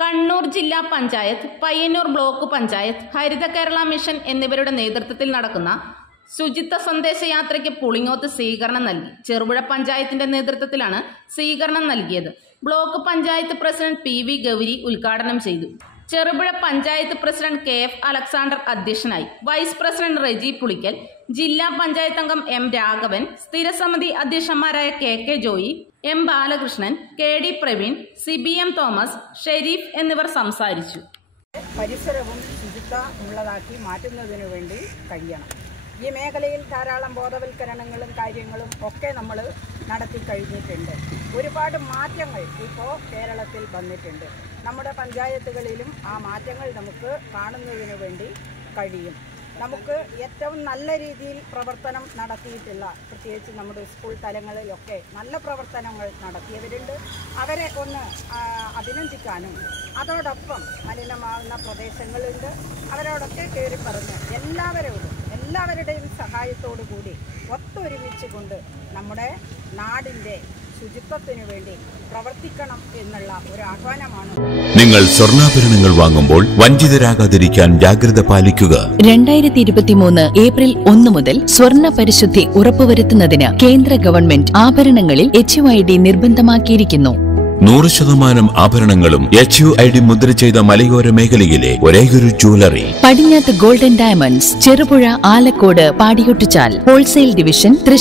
കണ്ണൂർ ജില്ലാ പഞ്ചായത്ത്, പയ്യന്നൂർ ബ്ലോക്ക് പഞ്ചായത്ത്, ഹരിത കേരള മിഷൻ എന്നിവരുടെ നേതൃത്വത്തിൽ നടക്കുന്ന ശുചിത്വ സന്ദേശയാത്രയ്ക്ക് പുളിങ്ങോത്ത് സ്വീകരണം നൽകി. ചെറുപുഴ പഞ്ചായത്തിന്റെ നേതൃത്വത്തിലാണ് സ്വീകരണം നൽകിയത്. Block panchayat president P V Gauri ഉദ്ഘാടനം ചെയ്തു. Cherupuzha panchayat president K F Alexander അധ്യക്ഷനായി. വൈസ് പ്രസിഡന്റ് റെജി പുളിക്കൽ, ജില്ലാ പഞ്ചായത്ത് അംഗം എം രാഘവൻ, സ്ഥിരസമിതി അധ്യക്ഷന്മാരായ K K Joy, M Balakrishnan, K D Praveen, Sibi M Thomas, Sherif എന്നിവർ സംസാരിച്ചു. പരിസരവും ശുചിത്വമുള്ളതാക്കി മാറ്റുന്നതിനു വേണ്ടി കഴിയണം. ഈ മേഖലയിൽ ധാരാളം ബോധവൽക്കരണങ്ങളും കാര്യങ്ങളും ഒക്കെ നമ്മൾ നടത്തി കഴിഞ്ഞിട്ടുണ്ട്. ഒരുപാട് മാറ്റങ്ങൾ ഇപ്പോൾ കേരളത്തിൽ വന്നിട്ടുണ്ട്. നമ്മുടെ പഞ്ചായത്തുകളിലും ആ മാറ്റങ്ങൾ നമുക്ക് കാണുന്നതിന് വേണ്ടി കഴിയും. നമുക്ക് ഏറ്റവും നല്ല രീതിയിൽ പ്രവർത്തനം നടത്തിയിട്ടുള്ള, പ്രത്യേകിച്ച് നമ്മുടെ സ്കൂൾ തലങ്ങളിലൊക്കെ നല്ല പ്രവർത്തനങ്ങൾ നടത്തിയവരുണ്ട്. അവരെ ഒന്ന് അഭിനന്ദിക്കാനും അതോടൊപ്പം മലിനമാകുന്ന പ്രദേശങ്ങളുണ്ട്, അവരോടൊക്കെ കയറി പറഞ്ഞ് എല്ലാവരുടെയും സഹായത്തോടു കൂടി ഒത്തൊരുമിച്ച് കൊണ്ട് നമ്മുടെ നാടിൻ്റെ ശുചിത്വത്തിനു വേണ്ടി പ്രവർത്തിക്കണം എന്നുള്ള ഒരു ആഹ്വാനമാണ്. നിങ്ങൾ സ്വർണ്ണാഭരണങ്ങൾ വാങ്ങുമ്പോൾ വഞ്ചിതരാകാതിരിക്കാൻ ജാഗ്രത പാലിക്കുക. 2023 ഏപ്രിൽ 1 മുതൽ സ്വർണ്ണ പരിശുദ്ധി ഉറപ്പുവരുത്തുന്നതിന് കേന്ദ്ര ഗവൺമെന്റ് ആഭരണങ്ങളിൽ HUID നിർബന്ധമാക്കിയിരിക്കുന്നു. 100% ആഭരണങ്ങളും HUID മുദ്ര ചെയ്ത മലയോര മേഖലയിലെ ഒരേയൊരു jewellery Padinjath Golden Diamonds, Cherupuzha, Alakode, Padiyotchal wholesale division,